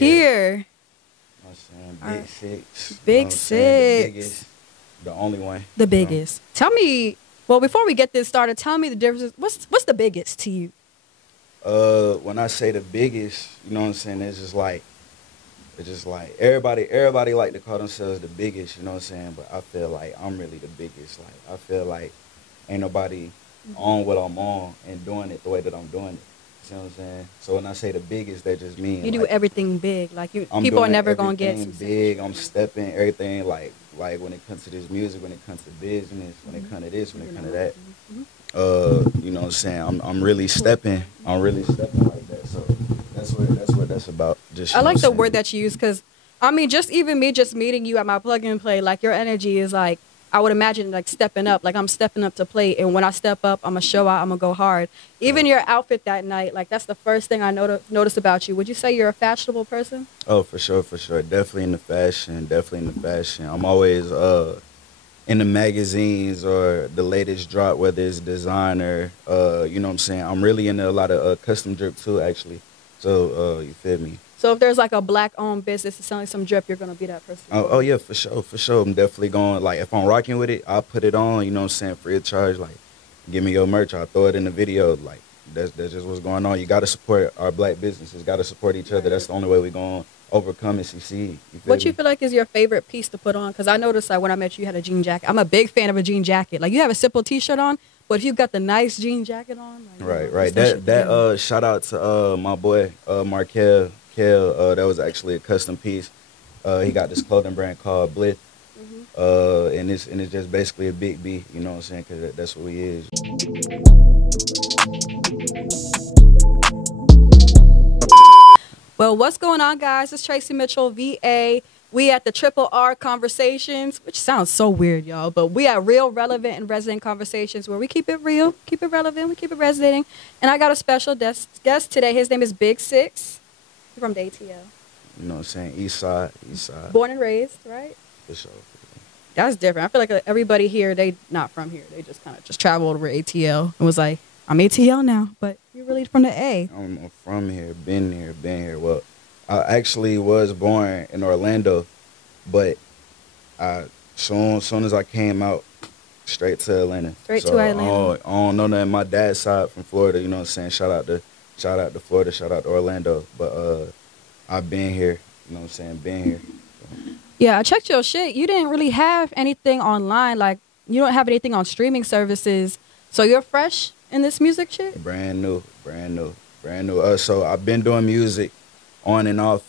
Yeah. Here. I'm saying All big right. six. You know Big what I'm saying? The six. biggest, the only one. The You know? biggest. Tell me, well, before we get this started, tell me the differences. What's the biggest to you? When I say the biggest, you know what I'm saying? It's just like everybody like to call themselves the biggest, you know what I'm saying? But I feel like I'm really the biggest. Like I feel like ain't nobody on what I'm on and doing it the way that I'm doing it. You know what I'm saying? So when I say the biggest, that just means You do like everything big. Like I'm people are doing never gonna get everything some big. I'm stepping everything like when it comes to this music, when it comes to business, when it comes to this, when it comes to that. You know what I'm saying? I'm really stepping. I'm really stepping like that. So that's what that's about. Just I you know like what the I'm word saying? that you use because, I mean, just even me just meeting you at my plug and play, like your energy is like, I would imagine like stepping up, like I'm stepping up to play. And when I step up, I'm going to show out, I'm going to go hard. Even your outfit that night, like that's the first thing I noticed about you. Would you say you're a fashionable person? Oh, for sure, for sure. Definitely in the fashion. Definitely in the fashion. I'm always in the magazines or the latest drop, whether it's designer. You know what I'm saying? I'm really into a lot of custom drip too, actually. So you feel me? So if there's like a black-owned business that's selling some drip, you're going to be that person. Oh yeah, for sure, for sure. I'm definitely going. Like if I'm rocking with it, I'll put it on. You know what I'm saying? Free of charge. Like, give me your merch. I'll throw it in the video. Like that's just what's going on. You got to support our black businesses. Got to support each other. That's the only way we're going to overcome and succeed. You feel What me? you feel like is your favorite piece to put on? Because I noticed like when I met you, you had a jean jacket. I'm a big fan of a jean jacket. Like you have a simple T-shirt on, but if you got the nice jean jacket on, like, Right, you know, right. it's shit together. Shout out to my boy Markel. That was actually a custom piece. He got this clothing brand called Blith. And it's just basically a big B, you know what I'm saying? Because that's what he is. Well, what's going on, guys? It's Tracy Mitchell, VA. We at the Triple R Conversations, which sounds so weird, y'all, but we are real, relevant, and resident conversations where we keep it real, keep it relevant, we keep it resonating. And I got a special guest today. His name is Big Six. He's from the ATL. You know what I'm saying? East side, east side. Born and raised, right? For sure. That's different. I feel like everybody here, they not from here. They just kind of just traveled over ATL and was like, I'm ATL now, but you're really from the A. I'm from here, been here. Well, I actually was born in Orlando, but soon as I came out, straight to Atlanta. Straight to Atlanta. I don't know that my dad's side from Florida, you know what I'm saying? Shout out to Florida, shout out to Orlando. But I've been here, you know what I'm saying? Been here. Yeah, I checked your shit. You didn't really have anything online. Like, you don't have anything on streaming services. So you're fresh in this music shit? Brand new. So I've been doing music on and off.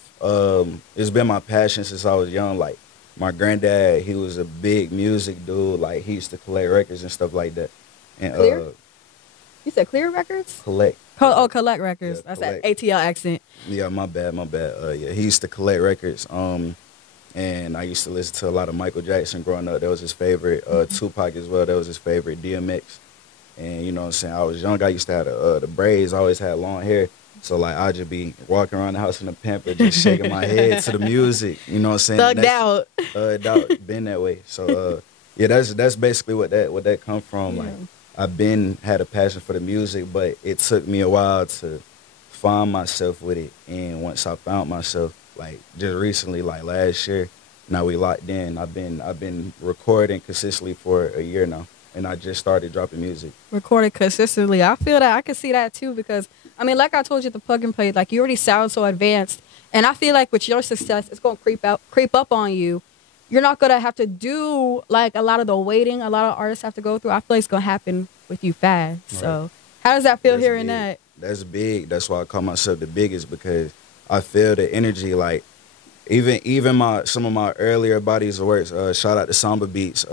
It's been my passion since I was young. Like, my granddad, he was a big music dude. Like, he used to collect records and stuff like that. And Clear? You said Clear Records? Collect. Collect Records. Yeah, That's collect. that ATL accent. Yeah, my bad. Yeah, he used to collect records. And I used to listen to a lot of Michael Jackson growing up. That was his favorite. Tupac as well. That was his favorite. DMX. And you know what I'm saying? I was young. I used to have the braids. I always had long hair. So like I'd just be walking around the house in a pamper, just shaking my head to the music. You know what I'm saying? Thugged out. Been that way. So yeah, that's basically what that come from. Yeah. Like I've had a passion for the music, but it took me a while to find myself with it. And once I found myself, like just recently, like last year, now we locked in. I've been recording consistently for a year now, and I just started dropping music. Recorded consistently. I feel that. I can see that too because, I mean, like I told you at the plug and play, like you already sound so advanced. And I feel like with your success, it's going to creep up on you. You're not going to have to do like a lot of the waiting a lot of artists have to go through. I feel like it's going to happen with you fast. Right. So how does that feel hearing that? That's big. That's why I call myself the biggest, because I feel the energy. Like even some of my earlier bodies of works. Shout out to Samba Beats.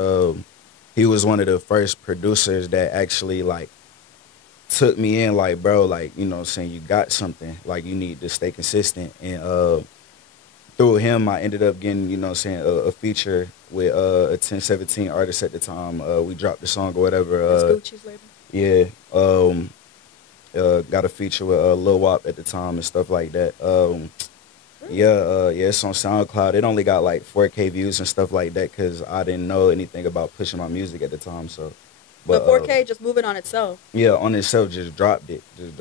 He was one of the first producers that actually like took me in. Like, bro, like, you know what I'm saying, you got something. Like, you need to stay consistent. And through him, I ended up getting, you know what I'm saying, a feature with a 1017 artist at the time. We dropped the song or whatever. Gucci's label. Yeah. Got a feature with Lil Wop at the time and stuff like that. Yeah, it's on SoundCloud. It only got like 4K views and stuff like that because I didn't know anything about pushing my music at the time. So, but 4K just moving on itself. Yeah, on itself, just dropped it. And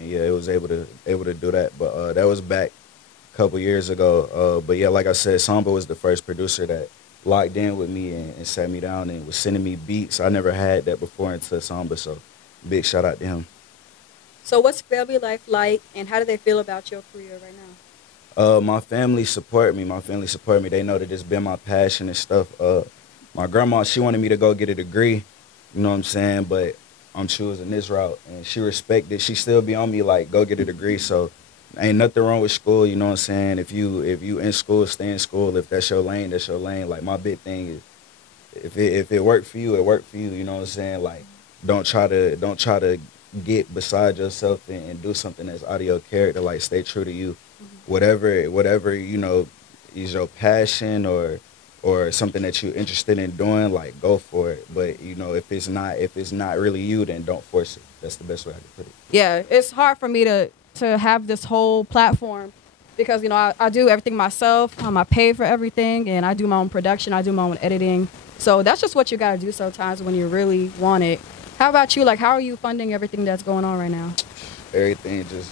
yeah, it was able to do that. But that was back a couple years ago. But yeah, like I said, Samba was the first producer that locked in with me and sat me down and was sending me beats. I never had that before until Samba, so big shout out to him. So what's family life like, and how do they feel about your career right now? My family support me. My family support me. They know that it's been my passion and stuff. My grandma, she wanted me to go get a degree, you know what I'm saying? But I'm choosing this route, and she respected. She still be on me like, go get a degree. So ain't nothing wrong with school, you know what I'm saying? If you in school, stay in school. If that's your lane, that's your lane. Like my big thing is, if it worked for you, it worked for you. You know what I'm saying? Like don't try to get beside yourself and do something that's out of your character. Like stay true to you. Whatever is your passion or something that you're interested in doing, like go for it. But if it's not really you, then don't force it. That's the best way I can put it. Yeah, it's hard for me to have this whole platform because I do everything myself. I pay for everything, and I do my own production. I do my own editing. So that's just what you gotta do sometimes when you really want it. How about you? Like, how are you funding everything that's going on right now? Everything just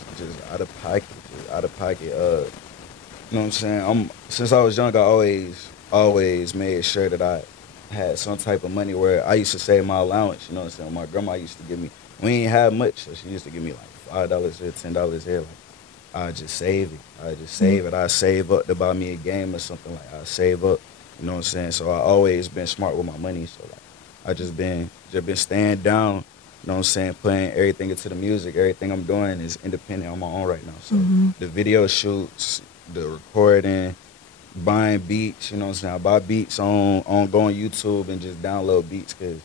out of pocket, just out of pocket. You know what I'm saying? Since I was young, I always made sure that I had some type of money where I used to save my allowance. You know what I'm saying? My grandma used to give me. We ain't have much, so she used to give me like $5 here, $10 here. Like I just save it. I just save it. I save up to buy me a game or something. Like I save up. You know what I'm saying? So I always been smart with my money. So like I just been staying down. You know what I'm saying? Putting everything into the music. Everything I'm doing is independent on my own right now. So the video shoots, the recording, buying beats. You know what I'm saying? I buy beats on go on YouTube and just download beats because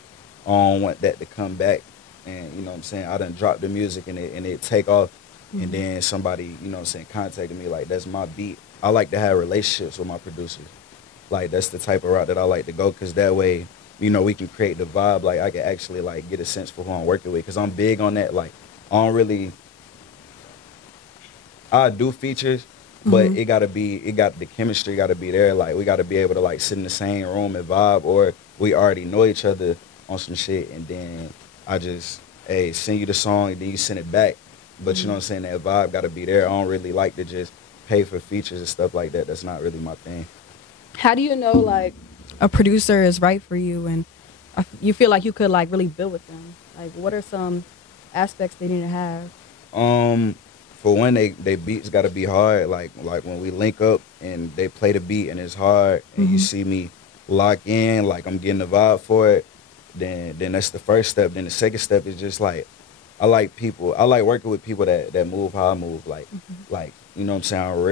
I don't want that to come back. And you know what I'm saying? I done dropped the music and it take off. And then somebody, you know what I'm saying, contacted me like, that's my beat. I like to have relationships with my producers. Like that's the type of route that I like to go because that way, we can create the vibe. Like I can actually like get a sense for who I'm working with because I'm big on that. Like I do features, but the chemistry got to be there. Like we got to be able to like sit in the same room and vibe, or we already know each other on some shit, and then I just send you the song and then you send it back. But you know what I'm saying, that vibe got to be there. I don't really like to just pay for features and stuff like that. That's not really my thing. How do you know like a producer is right for you and you feel like you could like really build with them? Like what are some aspects they need to have? For one, they beats got to be hard. Like when we link up and they play the beat and it's hard and you see me lock in, like I'm getting the vibe for it, then that's the first step. Then the second step is just like I like working with people that move how I move. Like you know what I'm saying, I'm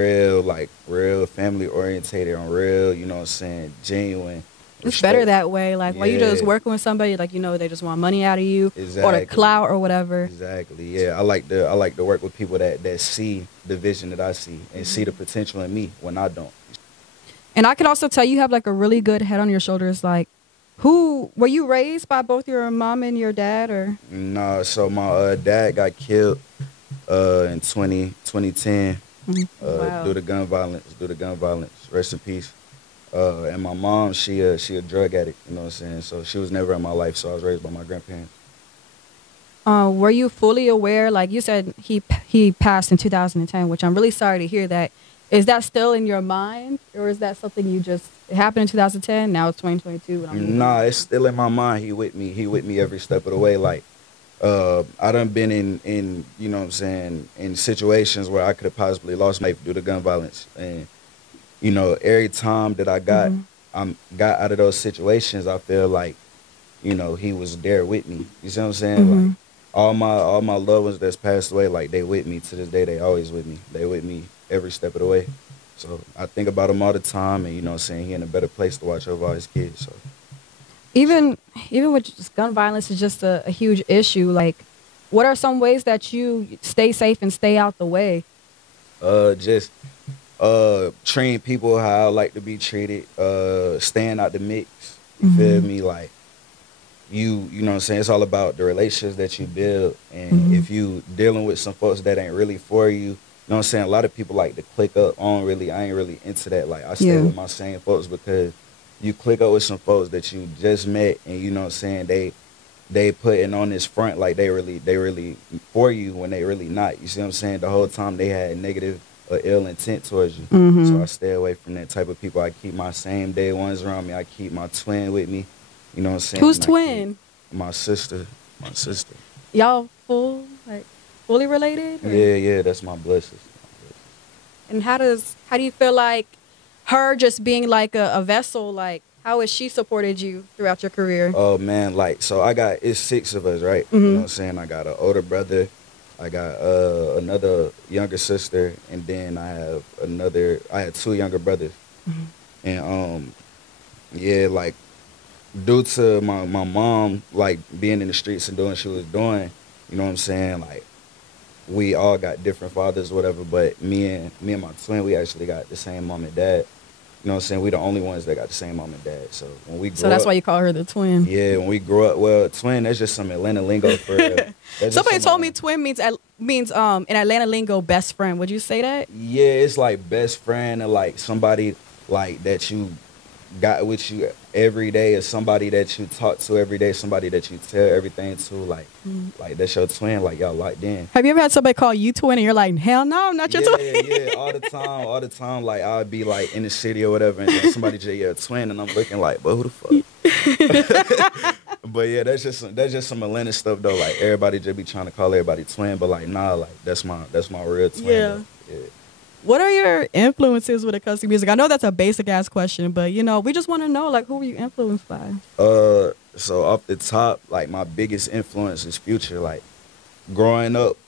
real family orientated. I'm real, you know what I'm saying, genuine. It's better that way. Like when you just working with somebody, like they just want money out of you or the clout or whatever. Exactly. Yeah, I like to work with people that see the vision that I see and see the potential in me when I don't. And I can also tell you have like a really good head on your shoulders. Like, who were you raised by? Both your mom and your dad, or? Nah. So my dad got killed in 2010 Wow. due to gun violence. Rest in peace. And my mom, she a drug addict, you know what I'm saying? So she was never in my life, so I was raised by my grandparents. Were you fully aware, like you said, he passed in 2010, which I'm really sorry to hear that. Is that still in your mind, or is that something it happened in 2010, now it's 2022? Nah, it's still in my mind. He with me every step of the way. Like, I done been in you know what I'm saying, in situations where I could have possibly lost my life due to gun violence. And every time that I got out of those situations, I feel like, he was there with me. You see what I'm saying? Like all my loved ones that's passed away, like they with me to this day. They always with me. They with me every step of the way. So I think about him all the time, and you know what I'm saying, he in a better place to watch over all his kids. So even with just gun violence is just a huge issue. Like, what are some ways that you stay safe and stay out the way? Just treating people how I like to be treated, staying out the mix. You feel me? Like you know what I'm saying? It's all about the relationships that you build. And if you dealing with some folks that ain't really for you, you know what I'm saying? A lot of people like to click up. I ain't really into that. Like I stay with my same folks because you click up with some folks that you just met and you know what I'm saying, they putting on this front like they really for you when they really not. You see what I'm saying? The whole time they had negative a ill intent towards you. So I stay away from that type of people. I keep my same day ones around me. I keep my twin with me. You know what I'm saying? Who's twin? My sister. My sister. Y'all fully related? Or? Yeah, that's my blood sister. And how do you feel like her just being like a vessel, like how has she supported you throughout your career? Oh man, like so it's 6 of us, right? You know what I'm saying? I got an older brother, I got another younger sister, and then I had 2 younger brothers. And yeah, like due to my mom like being in the streets and doing what she was doing, you know what I'm saying? Like we all got different fathers or whatever, but me and my twin, we actually got the same mom and dad. You know what I'm saying? We the only ones that got the same mom and dad. So when we grew that's why you call her the twin. Yeah, when we grew up, well, twin, that's just some Atlanta lingo for somebody told me twin means in Atlanta lingo best friend. Would you say that? Yeah, it's like best friend and like somebody like that you got with you every day, or somebody that you talk to every day, somebody that you tell everything to, like that's your twin, like y'all locked in. Have you ever had somebody call you twin and you're like, hell no, I'm not your twin? Yeah, all the time, like I'd be like in the city or whatever, and then somebody just a twin, and I'm looking like, but who the fuck? But yeah, that's just some Atlanta stuff though. Like everybody just be trying to call everybody twin, but like nah, like that's my real twin. Yeah. What are your influences when it comes to music? I know that's a basic ass question, but you know, we just want to know like who were you influenced by? So off the top, like my biggest influence is Future. Like growing up,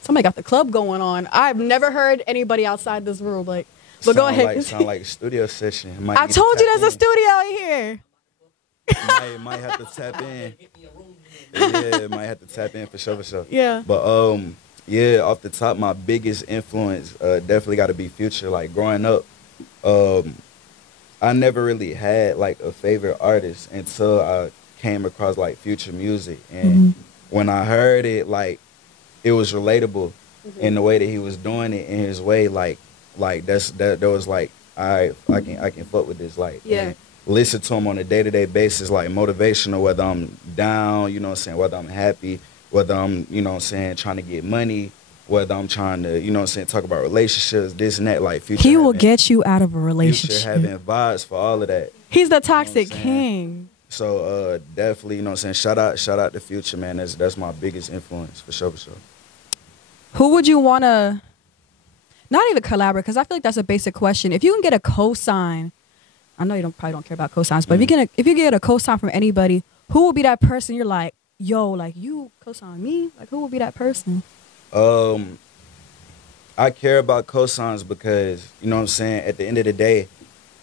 somebody got the club going on. I've never heard anybody outside this room like. But go ahead. Sound like a studio session. I told you there's a studio in here. Might have to tap in. Yeah, might have to tap in for sure. Yeah. But yeah, off the top, my biggest influence definitely got to be Future. Like growing up, I never really had like a favorite artist until I came across like Future music, and when I heard it, like it was relatable in the way that he was doing it in his way. Like that was like I can fuck with this. Like listen to him on a day-to-day basis, like motivational, whether I'm down, you know what I'm saying, whether I'm happy, whether I'm, you know what I'm saying, trying to get money, whether I'm trying to, you know what I'm saying, talk about relationships, this and that, like Future. He will get you out of a relationship. Future having vibes for all of that. He's the toxic king. So definitely, you know what I'm saying, shout out to Future, man. That's my biggest influence for sure. Who would you want to, not even collaborate, because I feel like that's a basic question. If you can get a cosign, I know you probably don't care about cosigns, but if you get a cosign from anybody, who will be that person you're like, yo, like you cosign me? Like who will be that person? I care about cosigns because, you know what I'm saying, at the end of the day,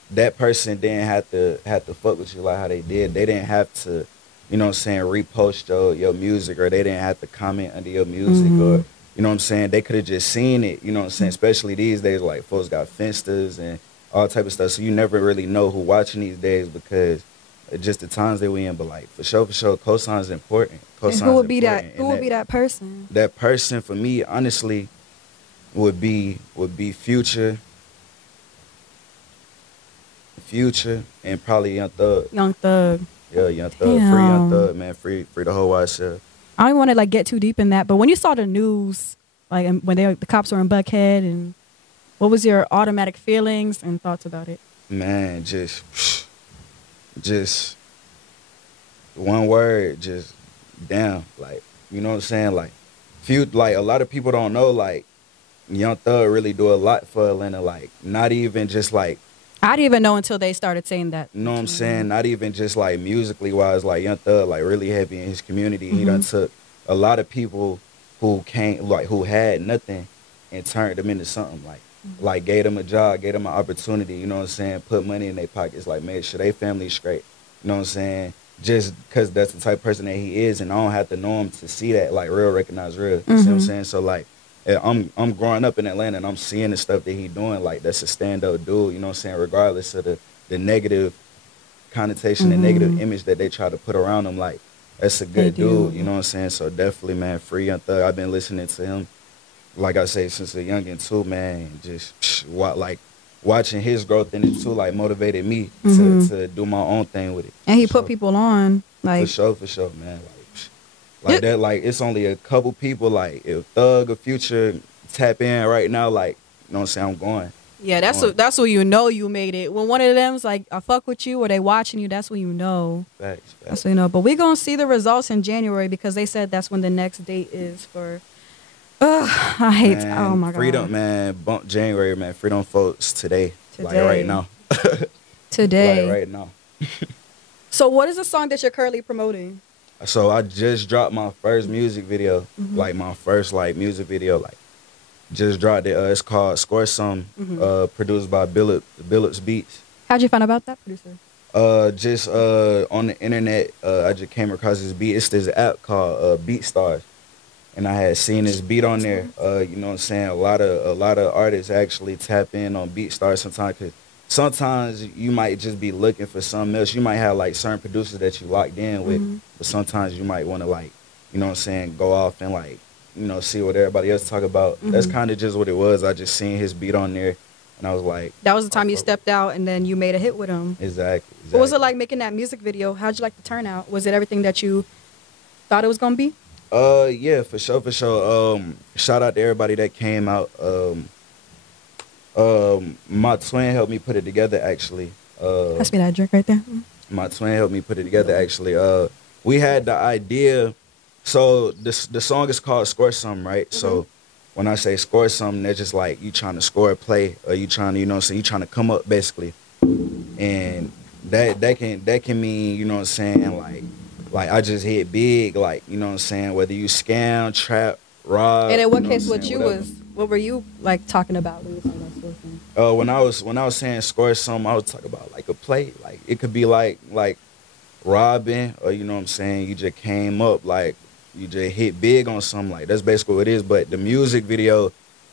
that person didn't have to fuck with you like how they did. They didn't have to, you know what I'm saying, repost your music, or they didn't have to comment under your music, or, you know what I'm saying, they could have just seen it, you know what I'm saying, especially these days, like folks got Finsters and all type of stuff, so you never really know who watching these days because just the times that we in. But like for sure, cosign is important. And who would be that? Who would be that person? That person for me, honestly, would be Future, and probably Young Thug. Young Thug. Yeah, Young Thug. Damn. Free Young Thug, man. Free the whole wide shit. I don't want to like get too deep in that, but when you saw the news, like when the cops were in Buckhead, and what was your automatic feelings and thoughts about it? Man, just one word, just damn. Like, you know what I'm saying? Like, like a lot of people don't know, like, Young Thug really do a lot for Atlanta. Like, not even just like, I didn't even know until they started saying that. You know what I'm saying? Not even just like musically wise, like Young Thug, like really heavy in his community. He done took a lot of people who had nothing and turned them into something. Like gave them a job, gave them an opportunity, you know what I'm saying? Put money in their pockets, like made sure they family's straight. You know what I'm saying? Just because that's the type of person that he is, and I don't have to know him to see that, like real recognize real. You see what I'm saying? So like, I'm growing up in Atlanta and I'm seeing the stuff that he doing. Like that's a stand-up dude, you know what I'm saying? Regardless of the negative connotation, the negative image that they try to put around him, like that's a good dude, you know what I'm saying? So definitely, man, free Young Thug. I've been listening to him, like I say, since a youngin' too, man. Just watching his growth in it too, like motivated me to do my own thing with it. And he put people on, like for sure, man. Like that, like it's only a couple people. Like if Thug or Future tap in right now, like, you know what I'm saying, I'm going. Yeah, that's when you know you made it. When one of them's like, I fuck with you, or they watching you, that's when you know. Facts. That's when you know. But we gonna see the results in January because they said that's when the next date is for. I hate. Man, Oh my god. Freedom, man. Bump January, man. Freedom votes today. Like right now. Today. Like right now. So what is the song that you're currently promoting? So I just dropped my first music video. Like my first like music video. Like just dropped it. It's called Score Some. Produced by Billups Beats. How'd you find about that producer? Just on the internet, I just came across this beat. It's this app called BeatStars. And I had seen this beat on there. You know what I'm saying? A lot of artists actually tap in on BeatStars sometimes, cause sometimes you might just be looking for something else. You might have like certain producers that you locked in with, but sometimes you might want to like, you know what I'm saying, go off and like, you know, see what everybody else talk about. That's kind of just what it was. I just seen his beat on there, and I was like, that was the time you stepped out, and then you made a hit with him. Exactly. What was it like making that music video? How'd you like the turnout? Was it everything that you thought it was gonna be? Yeah, for sure. Shout out to everybody that came out. My twin helped me put it together, actually. Pass me that drink right there. My twin helped me put it together, actually. We had the idea. So the song is called Score Something, right? So when I say score something, that's just like you trying to score a play, or you trying to, you know what I'm saying, you trying to come up, basically. And that can mean, you know what I'm saying, like I just hit big, like, you know what I'm saying, whether you scam, trap, rob. And in what case, what were you like talking about when you were talking about score something? When I was saying score something, I was talking about like a play. Like it could be like robbing, or you know what I'm saying, you just came up, like you just hit big on something. Like that's basically what it is. But the music video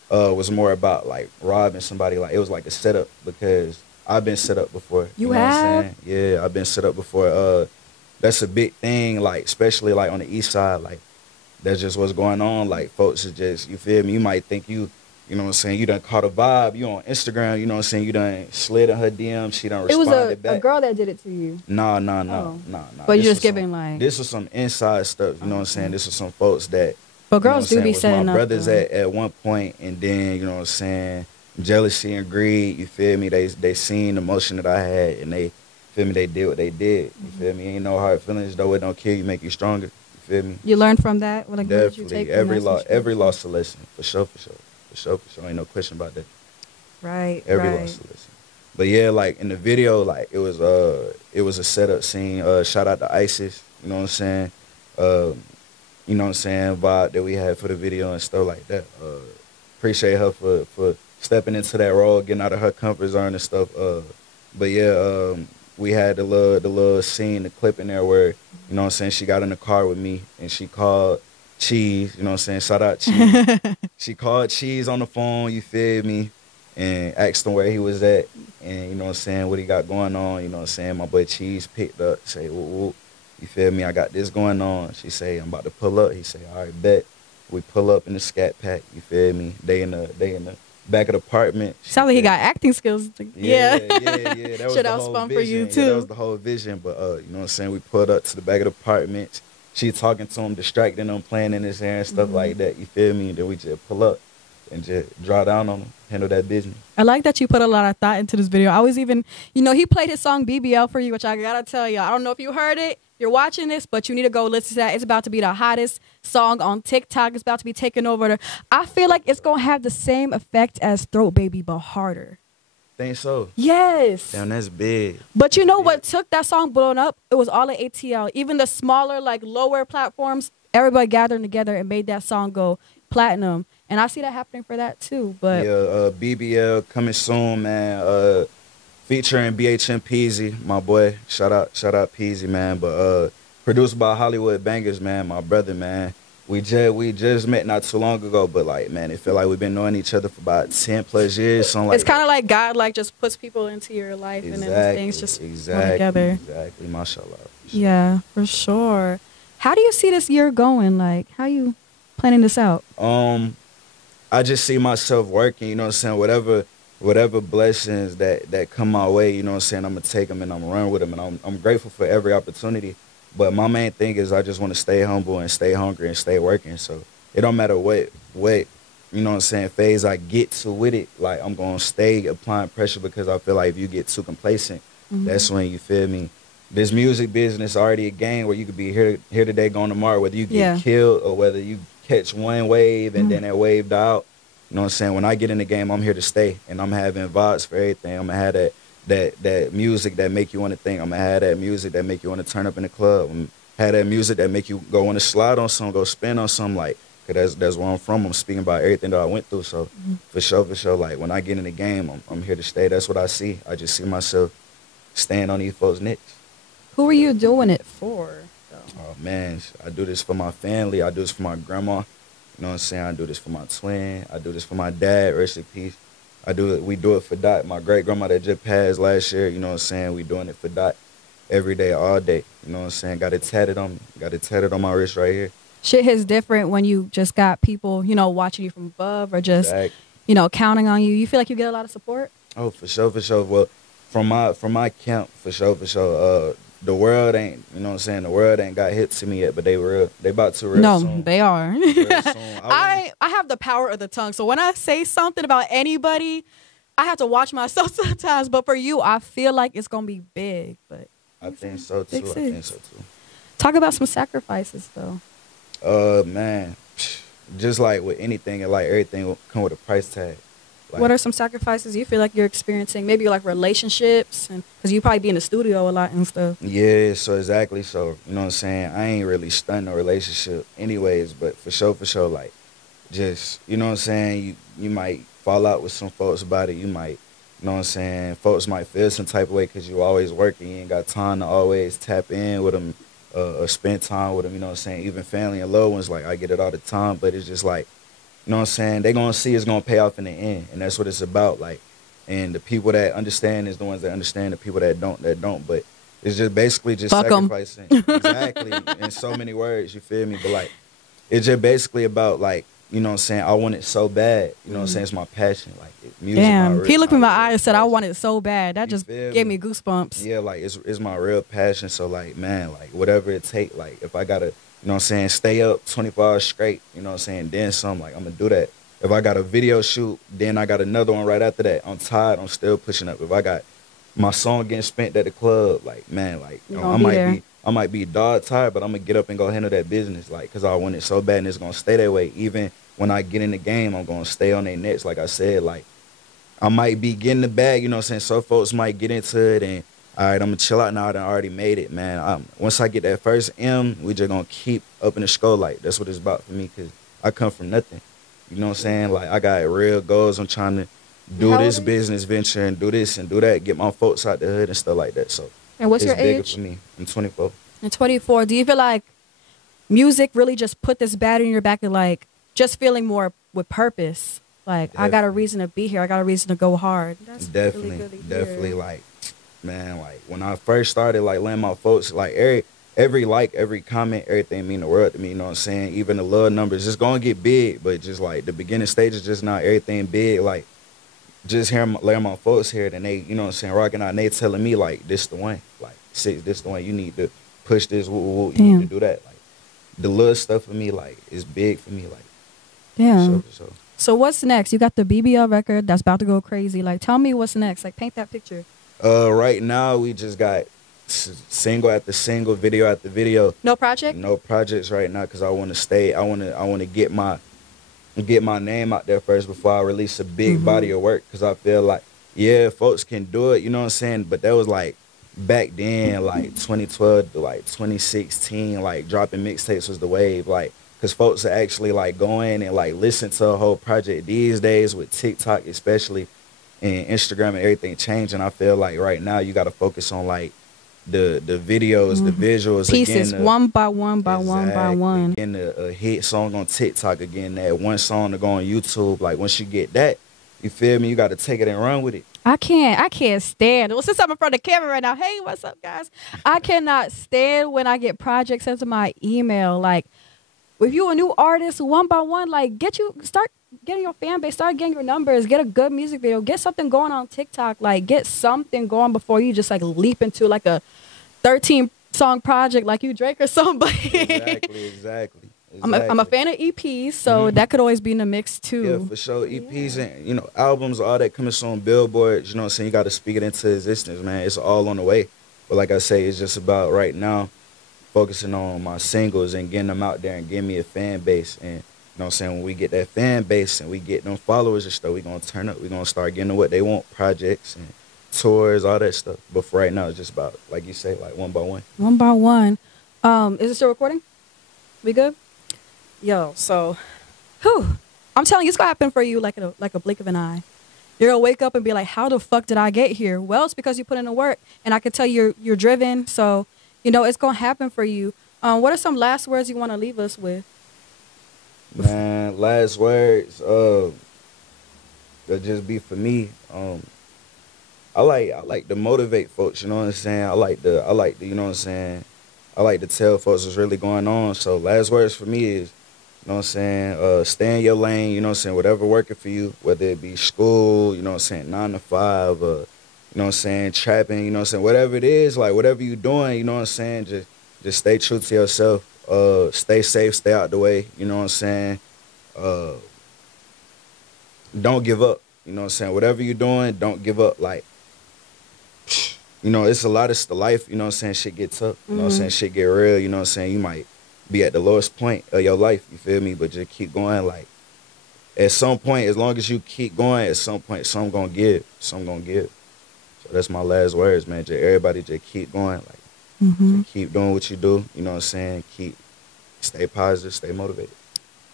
was more about like robbing somebody. Like it was like a setup, because I've been set up before. You know have? What I'm saying? Yeah, I've been set up before. That's a big thing, like especially like on the east side. Like that's just what's going on. Like folks is just, you feel me, you might think you know what I'm saying, you done caught a vibe, you on Instagram, you know what I'm saying, you done slid in her DM, she done responded back. It was a girl that did it to you. Nah. But you're just giving like, this was some inside stuff, you know what I'm saying. This was some folks that, but girls do be setting up. My brothers at one point, and then, you know what I'm saying, jealousy and greed, you feel me, they seen the emotion that I had, and they feel me, they did what they did. You feel me? Ain't no hard feelings, though it don't kill you, make you stronger. You feel me? You learned from that? Like, definitely. Every loss a lesson. For sure. Ain't no question about that. Right. Every loss a lesson. But yeah, like in the video, like it was a setup scene. Shout out to ISIS, you know what I'm saying? You know what I'm saying, vibe that we had for the video and stuff like that. Appreciate her for stepping into that role, getting out of her comfort zone and stuff. But yeah, we had the little scene, the clip in there where, you know what I'm saying, she got in the car with me and she called Cheese, you know what I'm saying, shout out Cheese. She called Cheese on the phone, you feel me, and asked him where he was at, and you know what I'm saying, what he got going on, you know what I'm saying. My boy Cheese picked up, say, whoop, you feel me, I got this going on. She say, I'm about to pull up. He say, all right, bet. We pull up in the Scat Pack, you feel me, they in the back of the apartment. Sounds like he got acting skills. Yeah. That was Should the have whole fun vision. for you too. Yeah, that was the whole vision. But you know what I'm saying, we pulled up to the back of the apartment. She talking to him, distracting him, playing in his hair and stuff like that. You feel me? And then we just pull up and just draw down on him, handle that business. I like that you put a lot of thought into this video. I was even, you know, he played his song BBL for you, which I gotta tell you, I don't know if you heard it. You're watching this, but you need to go listen to that. It's about to be the hottest song on TikTok. It's about to be taking over. I feel like it's going to have the same effect as Throat Baby, but harder. Think so? Yes. Damn, that's big. But you know what took that song blown up? It was all at ATL. Even the smaller, like lower platforms, everybody gathering together and made that song go platinum. And I see that happening for that too. But yeah, BBL coming soon, man. Featuring BHM Peasy, my boy. Shout out Peasy, man. But produced by Hollywood Bangers, man. My brother, man. We just met not too long ago, but like, man, it feel like we've been knowing each other for about 10+ years. Something like it's kind of like God, like just puts people into your life, and then things just come together. Exactly, mashallah. Sure. Yeah, for sure. How do you see this year going? Like, how you planning this out? I just see myself working. You know what I'm saying? Whatever blessings that come my way, you know what I'm saying, I'm going to take them and I'm going to run with them. And I'm grateful for every opportunity. But my main thing is I just want to stay humble and stay hungry and stay working. So it don't matter what you you know what I'm saying, phase I get to with it, like I'm gonna stay applying pressure because I feel like if you get too complacent, that's when you feel me. This music business already a game where you could be here today, gone tomorrow, whether you get killed or whether you catch one wave and then that wave die out. You know what I'm saying? When I get in the game, I'm here to stay, and I'm having vibes for everything. I'm gonna have that music that make you want to think. I'm gonna have that music that make you want to turn up in the club. I'm have that music that make you go want to slide on something, go spin on something, like, cause that's where I'm from. I'm speaking about everything that I went through. So for sure, like when I get in the game, I'm here to stay. That's what I see. I just see myself staying on these folks' necks. Who are you doing it for, though? Oh man, I do this for my family. I do this for my grandma. You know what I'm saying? I do this for my twin. I do this for my dad. Rest in peace. We do it for Dot, my great grandma that just passed last year. You know what I'm saying? We doing it for Dot every day, all day. You know what I'm saying? Got it tatted on me. Got it tatted on my wrist right here. Shit is different when you just got people, you know, watching you from above or just, you know, counting on you. You feel like you get a lot of support? Oh, for sure. Well, from my camp, for sure. The world ain't, you know what I'm saying? The world ain't got hit to me yet, but they about to real soon. No, they are. Real soon. I have the power of the tongue. So when I say something about anybody, I have to watch myself sometimes. But for you, I feel like it's going to be big. But I think so too. Talk about some sacrifices, though. Man, just like with anything, and like everything will come with a price tag. Like, what are some sacrifices you feel like you're experiencing? Maybe like relationships, and because you probably be in the studio a lot and stuff. Yeah, so exactly. So, you know what I'm saying? I ain't really stunned no relationship anyways, but for sure, like, just, you know what I'm saying? You might fall out with some folks about it. You might, you know what I'm saying? Folks might feel some type of way because you always working. You ain't got time to always tap in with them or spend time with them, you know what I'm saying? Even family and loved ones, like, I get it all the time, but it's just like, you know what I'm saying? They're going to see it's going to pay off in the end, and that's what it's about. Like, and the people that understand is the ones that understand. The people that don't. But it's just basically just Fuck 'em. sacrificing. Exactly. In so many words, you feel me? But, like, it's just basically about, like, you know what I'm saying? I want it so bad. You know what I'm saying? It's my passion. Like, music. Damn. He looked me in my eye and said, I want it so bad. That just gave me goosebumps. Yeah, like, it's my real passion. So, like, man, like, whatever it take, like, if I got to, you know what I'm saying, stay up 24 hours straight, you know what I'm saying, then some, like, I'm going to do that. If I got a video shoot, then I got another one right after that. I'm tired. I'm still pushing up. If I got my song getting spent at the club, like, man, like, I might be dog tired, but I'm going to get up and go handle that business, like, because I want it so bad and it's going to stay that way. Even when I get in the game, I'm going to stay on their necks, like I said. Like, I might be getting the bag, you know what I'm saying? Some folks might get into it and, all right, I'm going to chill out now. I done already made it, man. Once I get that first M, we just going to keep up in the skull. Like, that's what it's about for me because I come from nothing. You know what I'm saying? Like, I got real goals. I'm trying to do this business venture and do this and do that, get my folks out the hood and stuff like that. So, and what's your age? It's bigger for me. I'm 24. And 24. Do you feel like music really just put this battery in your back and, like, just feeling more with purpose? Like, definitely. I got a reason to be here. I got a reason to go hard. That's definitely, really good to definitely, hear. like, man, like, when I first started, like, letting my folks, like, every like, every comment, everything mean the world to me, you know what I'm saying? Even the love numbers, it's going to get big, but just, like, the beginning stages, just not everything big. Like, just letting my folks hear it, and they, you know what I'm saying, rocking out, and they telling me, like, this the one. Like, this the one. You need to push this. You need to do that. Like, the little stuff for me, like, is big for me. Like, damn. So what's next? You got the BBL record that's about to go crazy. Like, tell me what's next. Like, paint that picture. Right now, we just got single after single, video after video. No project? No projects right now because I want to stay. I want to get my name out there first before I release a big body of work because I feel like, yeah, folks can do it, you know what I'm saying? But that was like back then, like 2012 to like 2016, like dropping mixtapes was the wave, like, because folks are actually like going and like listen to a whole project these days with TikTok especially and Instagram and everything changing. I feel like right now you got to focus on like the videos, the visuals. Pieces, again, one by one by one by one. Again, a hit song on TikTok, again, that one song to go on YouTube. Like, once you get that, you feel me? You got to take it and run with it. I can't stand. Well, since I'm in front of the camera right now, hey, what's up, guys? I cannot stand when I get projects sent to my email. Like, if you a new artist, one by one, like, start getting your fan base, start getting your numbers, get a good music video, get something going on TikTok, like, get something going before you just, like, leap into, like, a 13-song project like you Drake or somebody. Exactly. I'm a fan of EPs, so that could always be in the mix too. Yeah, for sure. EPs and albums, all that coming soon, billboards. You know what I'm saying? You got to speak it into existence, man. It's all on the way. But like I say, it's just about right now focusing on my singles and getting them out there and getting me a fan base. And you know what I'm saying? When we get that fan base and we get them followers and stuff, we gonna turn up. We gonna start getting them what they want, projects and tours, all that stuff. But for right now, it's just about, like you say, like one by one. One by one. Is it still recording? We good? Yo, so, I'm telling you, it's gonna happen for you like a blink of an eye. You're gonna wake up and be like, "How the fuck did I get here?" Well, it's because you put in the work, and I can tell you're driven. So, it's gonna happen for you. What are some last words you want to leave us with? Man, last words. They'll just be for me. I like to motivate folks. You know what I'm saying? I like to. You know what I'm saying? I like to tell folks what's really going on. So last words for me is, you know what I'm saying, stay in your lane, you know what I'm saying, whatever working for you, whether it be school, you know what I'm saying, 9 to 5, you know what I'm saying, trapping, you know what I'm saying, whatever it is, like whatever you doing, you know what I'm saying, just stay true to yourself, stay safe, stay out the way, you know what I'm saying, don't give up, you know what I'm saying, whatever you're doing, don't give up, like, it's a lot of life, you know what I'm saying, shit get tough, you know what I'm saying, shit get real, you know what I'm saying, you might be at the lowest point of your life, you feel me? But just keep going. Like, at some point, as long as you keep going, at some point, something gonna give. Something gonna give. So that's my last words, man. Just everybody just keep going. Like, just keep doing what you do. You know what I'm saying? Stay positive, stay motivated.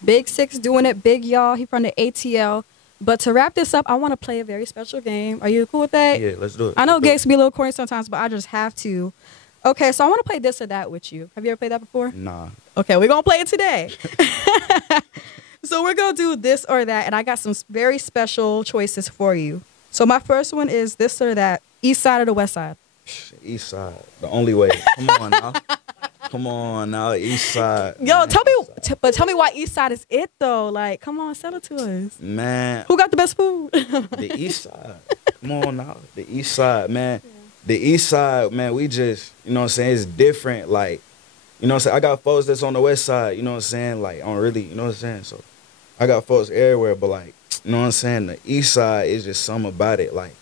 Big Six doing it big, y'all. He from the ATL. But to wrap this up, I want to play a very special game. Are you cool with that? Yeah, let's do it. I know games can be a little corny sometimes, but I just have to. Okay, so I want to play this or that with you. Have you ever played that before? Nah. Okay, we're going to play it today. So we're going to do this or that, and I got some very special choices for you. So my first one is this or that, east side or the west side? East side, the only way. Come on now. Come on now, east side. Yo, man. tell me why east side is it, though. Like, come on, sell it to us. Man. Who got the best food? The east side. Come on now. The east side, man. Yeah. The east side, man, we just, you know what I'm saying, it's different. Like, you know what I'm saying, I got folks that's on the west side, you know what I'm saying, like, on really, you know what I'm saying, so I got folks everywhere, but like, you know what I'm saying, the east side is just something about it. Like,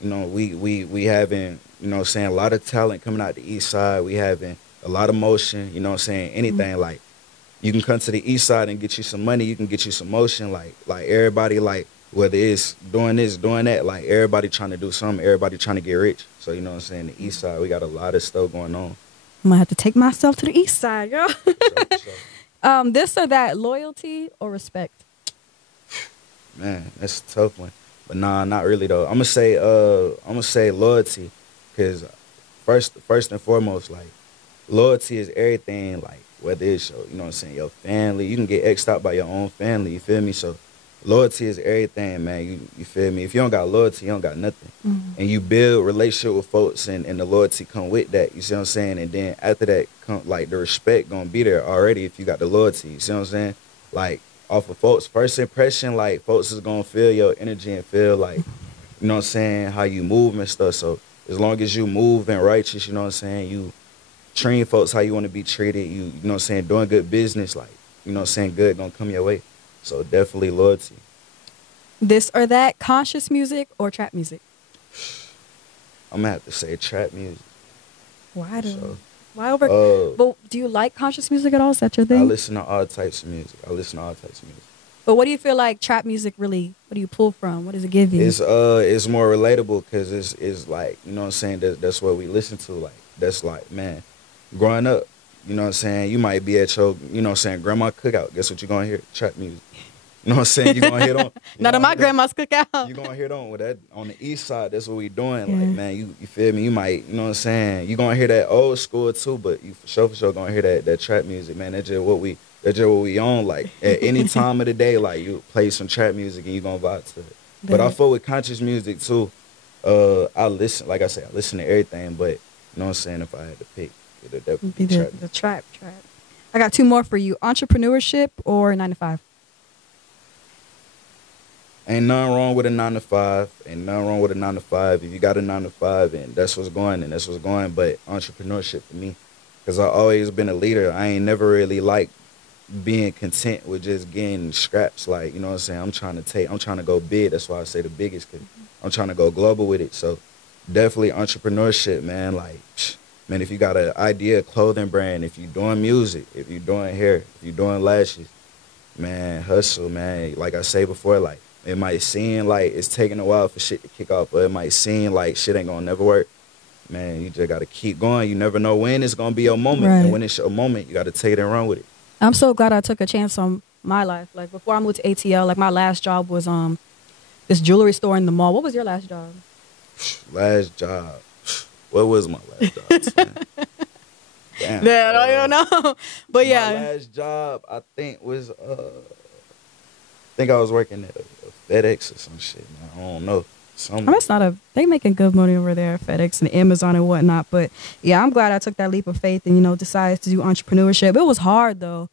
we having, you know what I'm saying, a lot of talent coming out the east side. We having a lot of motion, you know what I'm saying, anything. Like, you can come to the east side and get you some money, you can get you some motion, like everybody, like, whether it's doing this, doing that, like everybody trying to do something, everybody trying to get rich. So, you know what I'm saying, the east side, we got a lot of stuff going on. I'm going to have to take myself to the east side, girl. Sure. This or that, loyalty or respect? Man, that's a tough one. But nah, not really though. I'm gonna say loyalty, because first and foremost, like, loyalty is everything. Like, whether it's your, you know what I'm saying, your family, you can get X'd out by your own family, you feel me? So loyalty is everything, man. You feel me? If you don't got loyalty, you don't got nothing. And you build relationship with folks, and the loyalty come with that. You see what I'm saying? And then after that, come like the respect gonna be there already if you got the loyalty. You see what I'm saying? Like, off of folks' first impression, like, folks is gonna feel your energy and feel like, you know what I'm saying, how you move and stuff. So as long as you move and righteous, you know what I'm saying, you treat folks how you want to be treated. You know what I'm saying, doing good business, like, you know what I'm saying, good gonna come your way. So definitely loyalty. This or that, conscious music or trap music? I'm gonna have to say trap music. Why do? So, Why over? But do you like conscious music at all? Is that your thing? I listen to all types of music. But what do you feel like trap music really? What do you pull from? What does it give you? It's more relatable because it's like, you know what I'm saying, that's what we listen to. Like, that's like, man, growing up, you know what I'm saying, you might be at your, you know what I'm saying, grandma cookout. Guess what you're gonna hear? Trap music. You know what I'm saying? You're gonna hit on. Not at my grandma's cookout. You're gonna hit on with that on the east side. That's what we doing. Like, man, you feel me? You might, you know what I'm saying? You're gonna hear that old school too, but you for sure gonna hear that trap music, man. That's just what we on. Like, at any time of the day, like, you play some trap music and you gonna vibe to it. But I fuck with conscious music too. I listen, like I said, I listen to everything, but you know what I'm saying, if I had to pick, it'd definitely be the trap. I got two more for you. Entrepreneurship or 9 to 5? Ain't nothing wrong with a 9 to 5. Ain't nothing wrong with a 9 to 5. If you got a 9 to 5 and that's what's going, then that's what's going. But entrepreneurship for me, because I always been a leader. I ain't never really liked being content with just getting scraps. Like, you know what I'm saying? I'm trying to go big. That's why I say the biggest, 'cause I'm trying to go global with it. So definitely entrepreneurship, man. Like, man, if you got an idea, clothing brand, if you're doing music, if you're doing hair, if you're doing lashes, man, hustle, man. Like I say before, like, it might seem like it's taking a while for shit to kick off, but it might seem like shit ain't gonna never work. Man, you just gotta keep going. You never know when it's gonna be your moment. Right. And when it's your moment, you gotta take it and run with it. I'm so glad I took a chance on my life. Like before I moved to ATL, like my last job was this jewelry store in the mall. What was your last job? Last job. What was my last job? Man? Damn. Yeah, I don't know. But yeah. My last job, I think, was I think I was working at a FedEx or some shit, man. I don't know. That's not they making good money over there at FedEx and Amazon and whatnot. But yeah, I'm glad I took that leap of faith and, you know, decided to do entrepreneurship. It was hard though,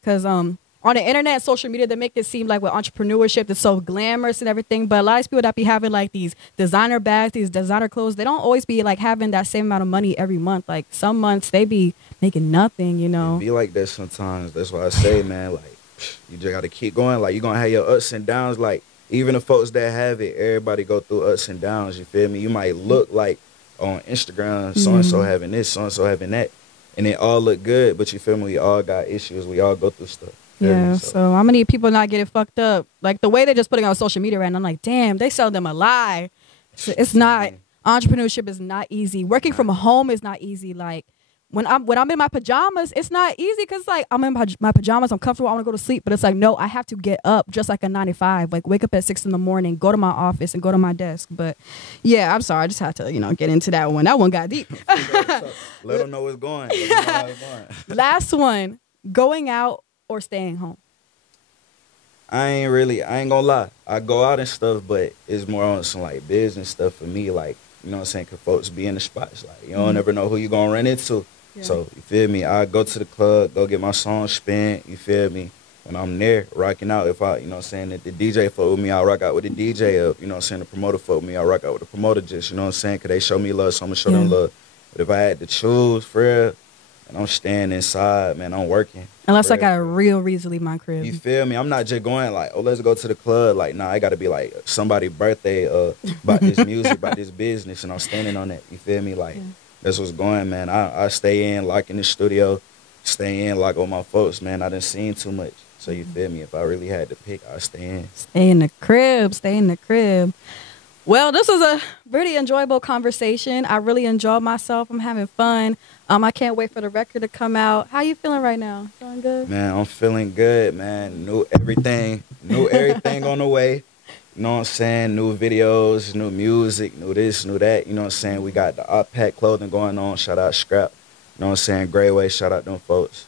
because on the internet, social media, they make it seem like with entrepreneurship, it's so glamorous and everything. But a lot of people that be having like these designer bags, these designer clothes, they don't always be like having that same amount of money every month. Like some months they be making nothing, you know. It be like that sometimes. That's why I say, man, like, you just got to keep going. Like, you're going to have your ups and downs. Like, even the folks that have it, everybody go through ups and downs, you feel me? You might look like on Instagram, so-and-so having this, so-and-so having that, and it all look good, but you feel me? We all got issues. We all go through stuff. Yeah, so how many people not getting fucked up? Like, the way they're just putting on social media right now, I'm like, damn, they sell them a lie. It's not, entrepreneurship is not easy. Working from home is not easy. Like, when I'm in my pajamas, it's not easy because like I'm in my pajamas, I'm comfortable, I want to go to sleep, but it's like, no, I have to get up just like a 9 to 5, like wake up at 6 in the morning, go to my office and go to my desk. But yeah, I'm sorry, I just had to, you know, get into that one. That one got deep. Let them know what's going. Let them know how it's going. Last one, going out or staying home? I ain't gonna lie. I go out and stuff, but it's more on some like business stuff for me. Like, you know what I'm saying? Cause folks be in the spots. Like, you don't never know who you gonna run into. Yeah. So, you feel me? I go to the club, go get my song spent, you feel me? When I'm there, rocking out, if I, you know what I'm saying, if the DJ fuck with me, I'll rock out with the DJ. You know what I'm saying, the promoter fuck with me, I'll rock out with the promoter just, you know what I'm saying? Cause they show me love, so I'm gonna show them love. But if I had to choose, for real, and I'm staying inside, man, I'm working. Unless I got a real reason to leave my crib. You feel me? I'm not just going like, oh, let's go to the club. Like, nah, I got to be like somebody's birthday about this music, about this business, and I'm standing on that. You feel me? Like, that's what's going, man. I stay in, like in the studio, stay in, like with my folks, man. I done seen too much. So you feel me? If I really had to pick, I'd stay in. Stay in the crib. Stay in the crib. Well, this was a pretty enjoyable conversation. I really enjoyed myself. I'm having fun. I can't wait for the record to come out. How you feeling right now? Feeling good? Man, I'm feeling good, man. New everything on the way. You know what I'm saying? New videos, new music, new this, new that. You know what I'm saying? We got the Pack clothing going on. Shout out Scrap. You know what I'm saying? Greyway. Shout out them folks.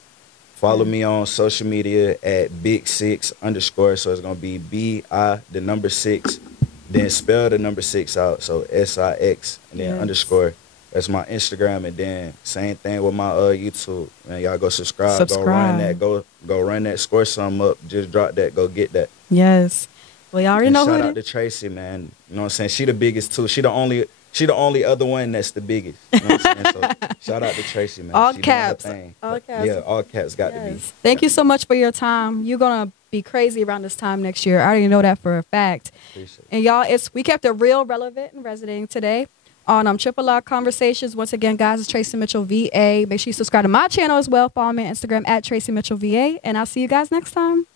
Follow me on social media at Big6_. So it's going to be BI, the number 6. Then spell the number 6 out. So SIX and then underscore. That's my Instagram. And then same thing with my YouTube. Man, y'all go subscribe. Go run that. Go run that. Score something up. Just drop that. Go get that. Yes. Well, y'all already know who it is. Shout out to Tracy, man. You know what I'm saying? She the biggest too. She the only other one that's the biggest. You know what I'm saying? So shout out to Tracy, man. All she caps. All caps. Yeah, all caps got to be. Thank you so much for your time. You're gonna be crazy around this time next year. I already know that for a fact. Appreciate it. And y'all, we kept it real, relevant, and resonating today on Triple Rconversations. Once again, guys, it's Tracy Mitchell VA. Make sure you subscribe to my channel as well. Follow me on Instagram at Tracy Mitchell VA. And I'll see you guys next time.